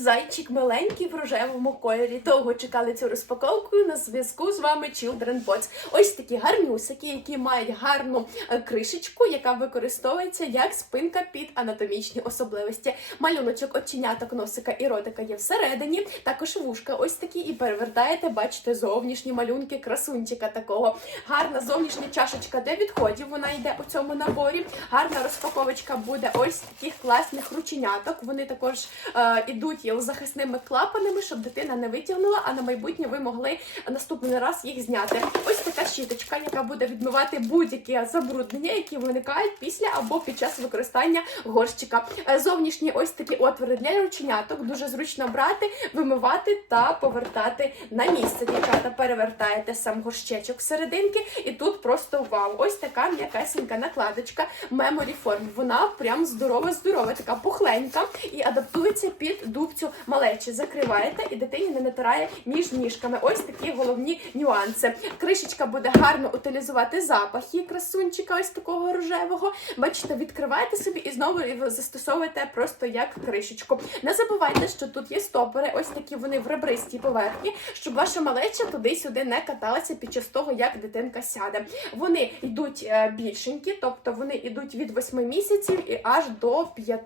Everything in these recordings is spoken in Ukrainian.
Зайчик миленький в рожевому кольорі. Довго чекали цю розпаковку. На зв'язку з вами Children Bots. Ось такі гарнюсики, які мають гарну е, кришечку, яка використовується як спинка під анатомічні особливості. Малюночок оченяток, носика і ротика є всередині. Також вушка ось такі, і перевертаєте, бачите, зовнішні малюнки красунчика такого. Гарна зовнішня чашечка для відходів. Вона йде у цьому наборі. Гарна розпаковочка буде ось таких класних рученяток. Вони також е, ідуть є з захисними клапанами, щоб дитина не витягнула, а на майбутнє ви могли наступний раз їх зняти. Ось така щіточка, яка буде відмивати будь-які забруднення, які виникають після або під час використання горщика. Е, Зовнішні ось такі отвори для рученяток. Дуже зручно брати, вимивати та повертати на місце. Дівчата перевертаєте сам горщечок серединки, і тут просто вау! Ось така м'якесенька накладочка Memory Form. Вона прям здорова-здорова, така пухленька і адаптується під дубцю малечі. Закриваєте і дитині не натирає між ніжками. Ось такі головні нюанси. Кришечка буде гарно утилізувати запахи красунчика, ось такого рожевого. Бачите, відкриваєте собі і знову застосовуєте просто як кришечку. Не забувайте, що тут є стопори, ось такі вони в ребристій поверхні, щоб ваша малеча туди-сюди не каталася під час того, як дитинка сяде. Вони йдуть е, більшенькі, тобто вони йдуть від 8 місяців і аж до 5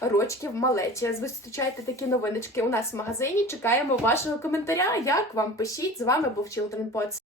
рочків малечі. Зустрічайте такі новиночки у нас в магазині. Чекаємо вашого коментаря. Як вам пишіть? З вами був Children Pots.